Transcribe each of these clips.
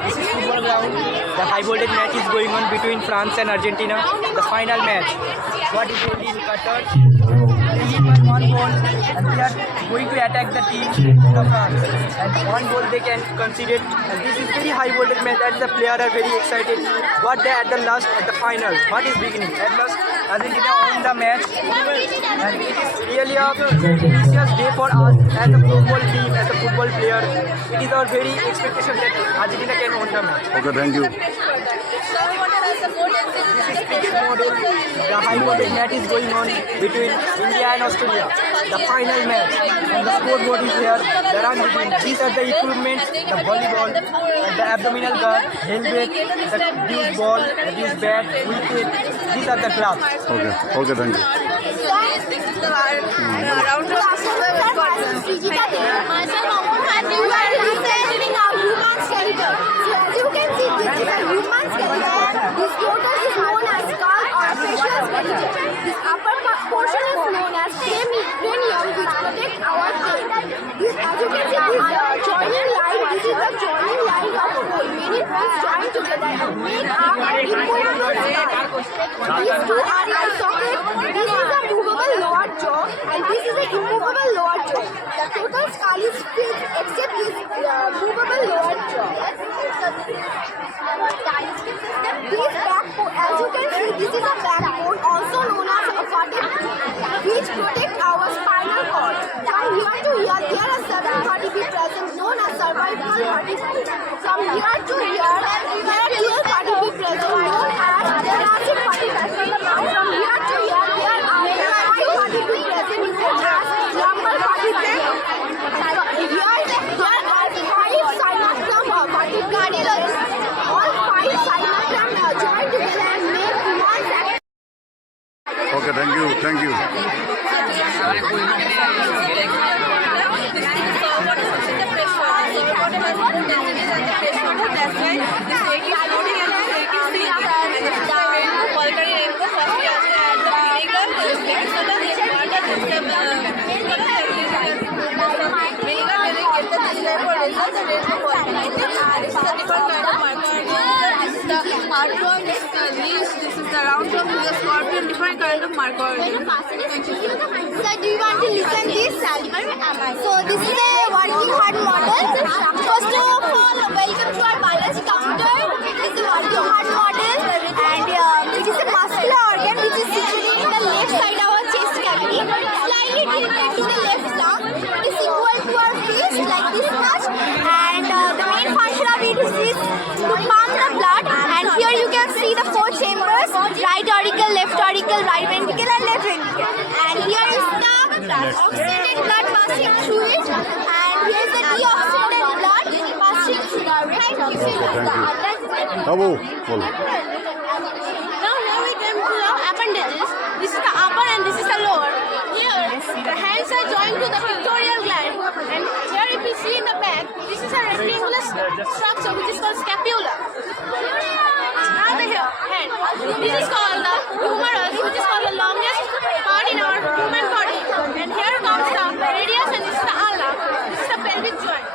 This is football ground. The high voltage match is going on between France and Argentina. The final match. What is really in Qatar? They lead by 1 goal and they are going to attack the team of France. And 1 goal they can concede. And this is very high voltage match that the players are very excited. What they at the final. What is beginning? At last Argentina won the match. And it is really a precious day for us as a football team, as a football player. It is our very expectation that Argentina can win the match. Okay, thank you. The high voltage match is going on between India and Australia. The final match. And the scoreboard is here. The run between. These are the equipment, the volleyball, and the abdominal guard, helmet, the deuce ball, the deuce bat, wicket. These are the gloves. Okay, okay, thank you. This lotus is known as skull or facial skeleton. This upper portion is known as cranium, which protects our brain. This, as you can see, this joining line, this is the joining line of many bones joined together and make a immovable skull. These two are eye sockets. This is a movable lower jaw, and this is an immovable lower jaw. The total skull is fixed except this movable lower jaw. This backbone, as you can see, this is a backbone, also known as a vertebrae, which protect our spinal cord. From here to here, there are 7 vertebrae present, known as cervical vertebrae. From here to here, there are 12 vertebrae present, known as thoracic vertebrae. From here to here, there are 5 vertebrae present, known as lumbar vertebrae. Here are 5 synaptum vertebrae. All 5 synaptum join together and make one sac. Okay, thank you, thank you. This is the round drum with a scorpion, different kind of marker. Sir, do you want to listen this? So this is a working heart model. First of all, welcome to our biology computer. This is a working heart model, and it is a muscular organ which is situated in the left side of our chest cavity, slightly tilted to the left lung. It is equal to our fist, like this much, and the main function of it is to pump the blood. And here you can see the 4 chambers: right auricle, left auricle, right ventricle, and left ventricle. And here is the oxygenated blood passing through it, and here is the deoxygenated blood passing through the right. Babu, follow. Now we come to the appendages. This is the upper and this is the lower. Here, the hands are joined to the pectoral gland, and here if you see in the back, this is a rectangular structure which is called scapula. Now the hand. This is called the humerus, which is called the longest part in our human body. And here comes the radius, and this is the ala. This is the pelvic joint,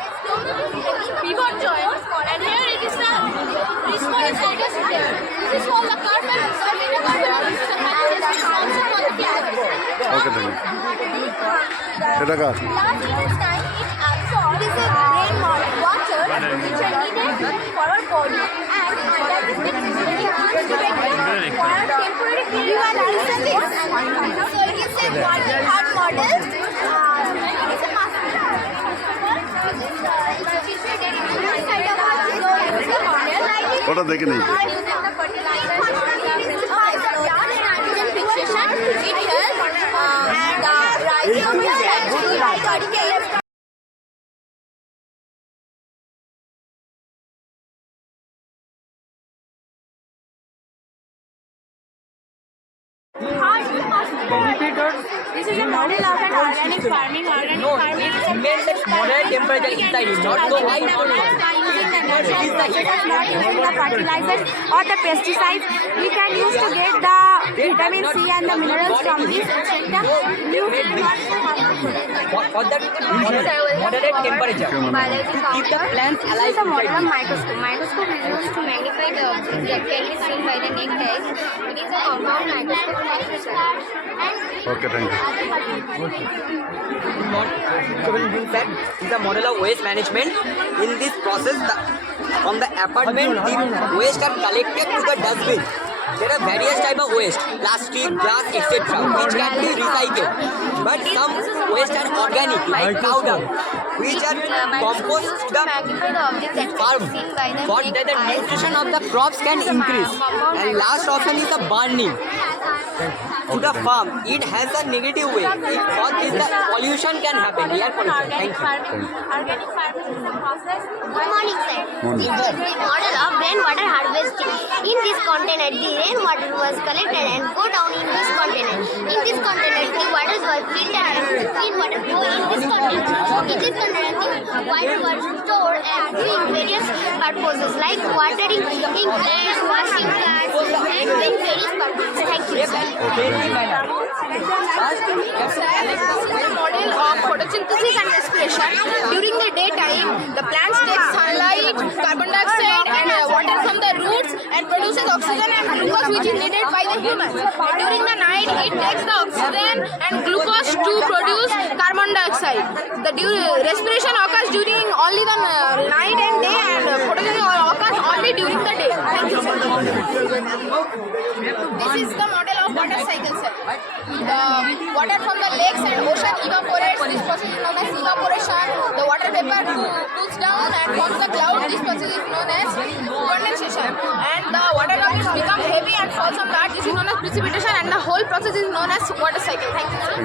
pivot joint, and here it is the rhizomatosis here. This is called the carpal tunnel. This is the carpal tunnel. Okay, thank you. Last time it absorbs this is rainwater which are needed for our body, and under this for our temporary period. You are listen this. So it is a working heart model. It is a muscular which is situated in the left side of our chest. ওটা দেখে নেই This is a model of an organic farming. Organic farming is a Maintain moderate temperature inside it, not so high. by using the nursery processes, not using the fertilizers or the pesticides. We can use to get the vitamin C and the minerals from this, etc. For that moderate temperature to keep the plants This alive is a model of inside. microscope. Microscope is used to magnify the object that can be seen by the naked eyes. It is a compound microscope. Okay, thank you. So when you said is a model of waste management. In this process, from the apartment, the waste are collected to the dustbin. There are various type of waste, plastic, glass, etc., which can be recycled. But some waste are organic, like cow dung, which are compost to the farm. For that, the nutrition of the crops can increase. And last option is the burning. To the farm, it has a negative way. For this, the pollution can happen, air pollution. Thank you. Organic farming is a process. Good morning, sir. This is the model of rainwater harvesting. In this container, the rainwater was collected and go down in this container. In this container, the water was filtered and clean water flow in this container. In this container, the water was stored and doing various purposes like watering, cooking plants, washing cars, and doing various purposes. Thank you, sir. Model of photosynthesis and respiration. During the daytime, the plants take sunlight, carbon dioxide and water from the roots and produces oxygen and glucose which is needed by the humans. And during the night, it takes the oxygen and glucose to produce carbon dioxide. The respiration occurs during only the night and day, and photosynthesis occurs only during the day. Thank you, sir. This is the model of water cycle, sir. The water from the lakes and ocean evaporates. This process is known as evaporation. The water vapor cools down and forms the cloud. This process is known as condensation. And the water droplets become heavy and falls on the earth. This is known as precipitation, and the whole process is known as water cycle. Thank you, sir.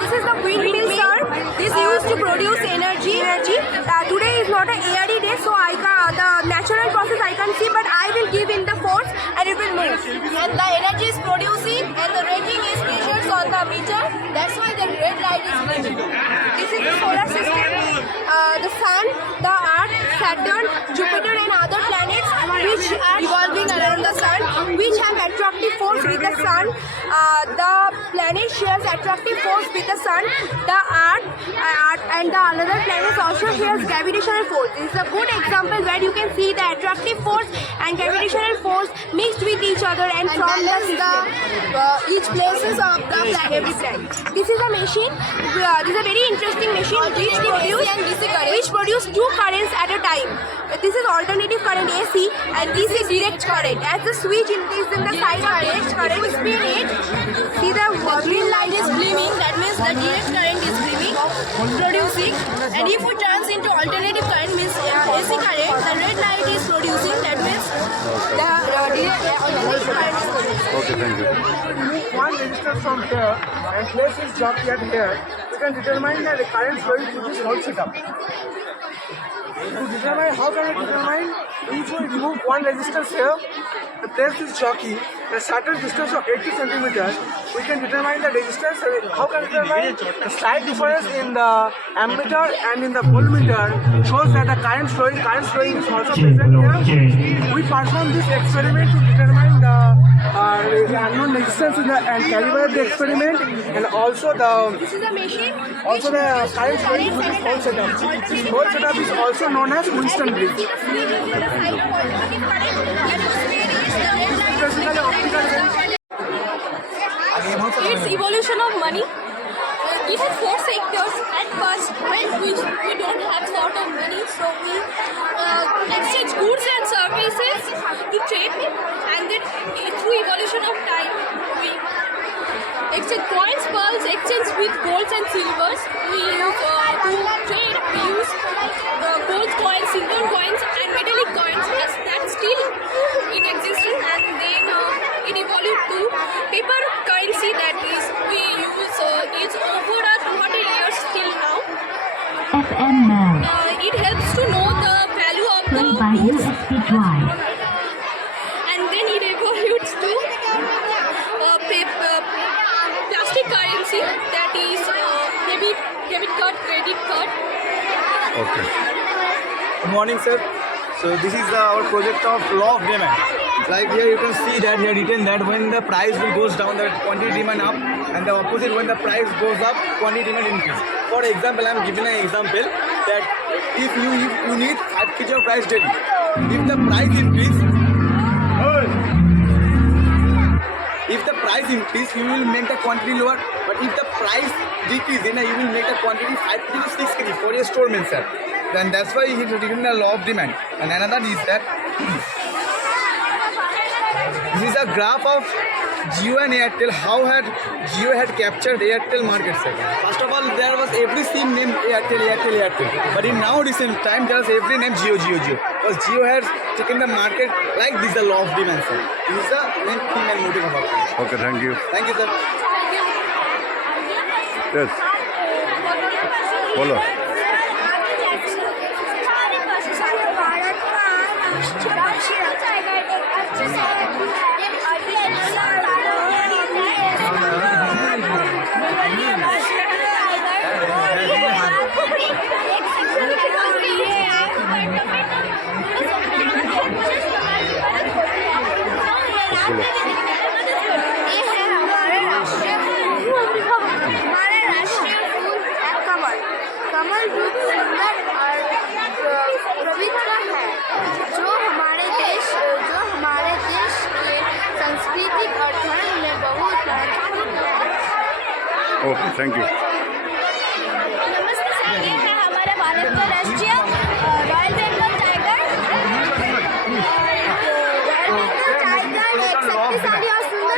This is the windmill, sir. This used to produce energy. Today is not an airy day, so the natural process I can see, but I will give in the force and it will move. And the energy is producing, and the rating is measured on the meter. That's why the red light is blinking. This is the solar system. The sun, the earth, Saturn, Jupiter and other planets which are revolving around the sun, which have attractive force with the sun. The planet shares attractive force with the sun. The earth and the another planets also shares gravitational force. This is a good example where you can see the attractive force and gravitational force mixed with each other and from the system. Each places of the planet. This is a machine. This is a very interesting machine which produce two currents at a time. This is alternative current AC and this is direct current. As the switch is in the side of direct current, spin it. See the green light is gleaming. That means the direct current is gleaming, producing. And if it turns into alternative current, means AC current, the red light is producing. That means the direct alternative current is producing. Okay, thank you. Remove one resistor from here and place this jockey at here, you can determine the current flowing through this whole setup. To determine how can I determine, if we remove one resistor here and place this jockey at a certain distance of 80 centimeters, we can determine the resistance. How can we determine the slight difference in the ammeter and in the voltmeter shows that the current flowing is also present here. We perform this experiment to determine the unknown resistance and calibrate the experiment, and also the This is a machine. current flowing with this whole setup. This whole setup is also known as Winston bridge. See the switch is in the side of alternative current and the spin is the red light. Basically, optical It's evolution of money. We had four sectors. At first, when we don't have sort of money, so we exchange goods and services to trade, and then through evolution of time, we exchange coins, pearls, exchange with golds and silvers. We use to trade. We use gold coins, silver coins, and metallic coins. As that still in existence, and then it evolved to paper currency. That is, we use it's over 200 years till now. FM mode. It helps to know the value of the Played by goods, USB drive. and then it evolves to plastic currency. That is debit card, credit card. Okay. Good morning, sir. So this is our project of law of demand. Like here you can see that here written that when the price will goes down, the quantity demand up, and the opposite when the price goes up, quantity demand increase. For example, I am giving an example that if you need 5 kg of rice daily, if the price increase, you will make the quantity lower. But if the price decrease, then you will make the quantity 5 kg to 6 kg for your store means, sir. Then that's why he written the law of demand. And another is that this is a graph of Jio and Airtel. How had Jio had captured Airtel market, sir? First of all, there was every SIM named Airtel. But in now recent time, there was every name Jio. Because Jio has taken the market like this, the law of demand, sir. This is the main thing and motive of our company. Okay, thank you. Thank you, sir. Yes. Follow. हमारा राष्ट्रीय फूल है कमल। कमल रूप सुंदर और पवित्र है, जो हमारे देश के सांस्कृतिक और धर्म में बहुत महत्वपूर्ण है। Okay, thank you. नमस्ते सर, ये है हमारे भारत का राष्ट्रीय रॉयल बेंगल टाइगर। एक शक्तिशाली और सुंदर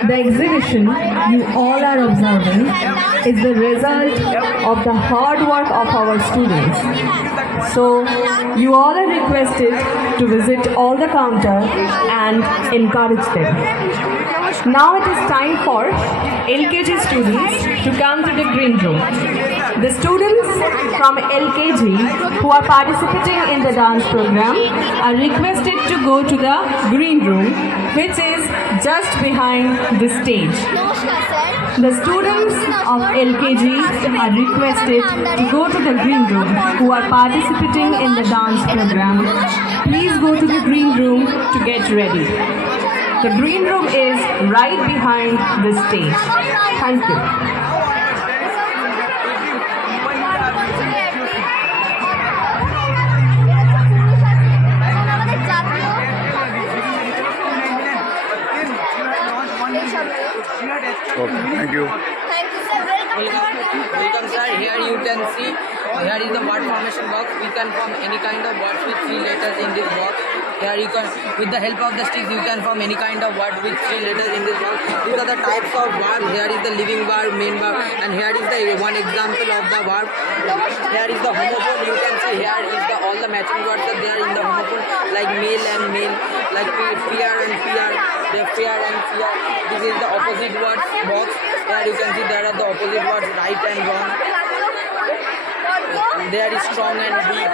The exhibition you all are observing is the result of the hard work of our students. So you all are requested to visit all the counters and encourage them. Now it is time for LKG students to come to the green room. The students from LKG who are participating in the dance program are requested to go to the green room, which is just behind the stage. नमस्कार sir. The students of LKG are requested to go to the green room who are participating in the dance program. Please go to the green room to get ready. The green room is right behind the stage. Thank you. Okay, thank you. Thank you sir, Welcome sir, here you can see, here is the word formation box. We can form any kind of words with 3 letters in this box. Here you can, with the help of the sticks, you can form any kind of word with 3 letters in this box. These are the types of verbs. Here is the living verb, main verb, and here is the one example of the verb. Here is the homophone. You can see here is the all the matching words are there in the homophone, like male and male, like fear and fear, the fear and fear. This is the opposite words box. Here you can see there are the opposite words, right and wrong. There is strong and weak.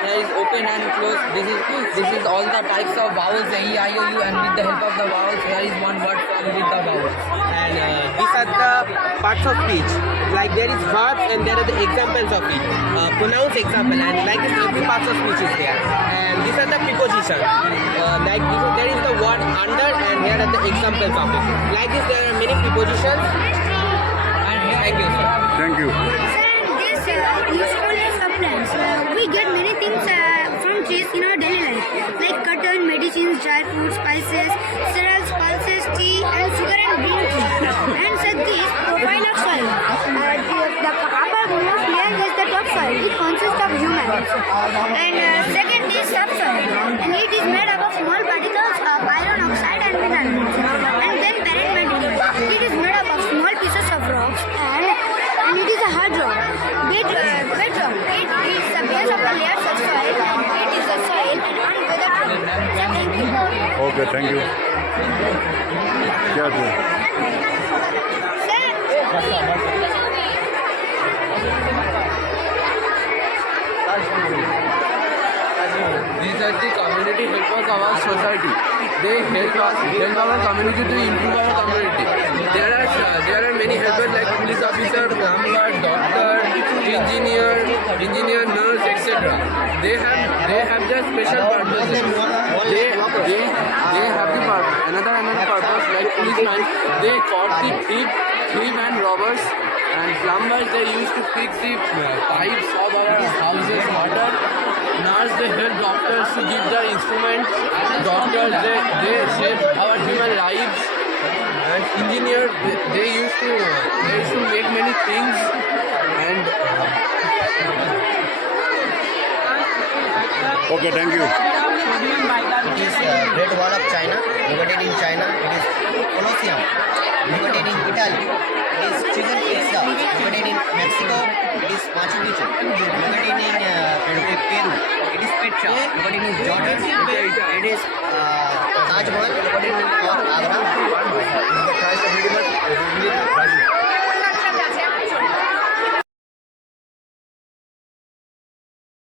There is open and closed. This is all the types of vowels, A, E, I, O, U, and with the help of the vowels, here is one word formed with the vowels. And these are the parts of speech. Like there is verbs and there are the examples of it. Pronounce example, and like this every part of speech is there. And these are the prepositions. Like this, there is the word under, and here are the examples of it. Like this, there are many prepositions. And thank you, sir. Thank you. Usefulness of plants. We get many things from trees in our daily life, like cotton, medicines, dry fruits, spices, cereals, pulses, tea, and sugar and green tea. And so this profile of soil. The upper most layer is the topsoil. It consists of humans. And second is subsoil, and it is made up of small particles of iron oxide and minerals. And then parent material. It is made up of small pieces of rocks, and it is a hard rock. Bedrock. It is the base of the layers of soil, and it is the soil and unweathered rock. So thank you. Okay, thank you. क्या थे? These are the community helpers of our society. they help our community to improve our community. There are many helpers like police officer, plumber, doctor, engineer, nurse, etc. They have their special purposes. They have the another purpose like policemen. They caught the thief and robbers, and plumbers they used to fix the pipes of our houses water. Nurse they help doctors to give the instruments. Doctors they save our human lives. And engineer they used to make many things. And Okay, thank you. It is Great Wall of China, located in China. It is Colosseum, located in Italy. It is Chichen Itza, located in Mexico. It is Machu Picchu, located in Peru. It is Petra, located in Jordan. It is Taj Mahal, located in Agra. The price of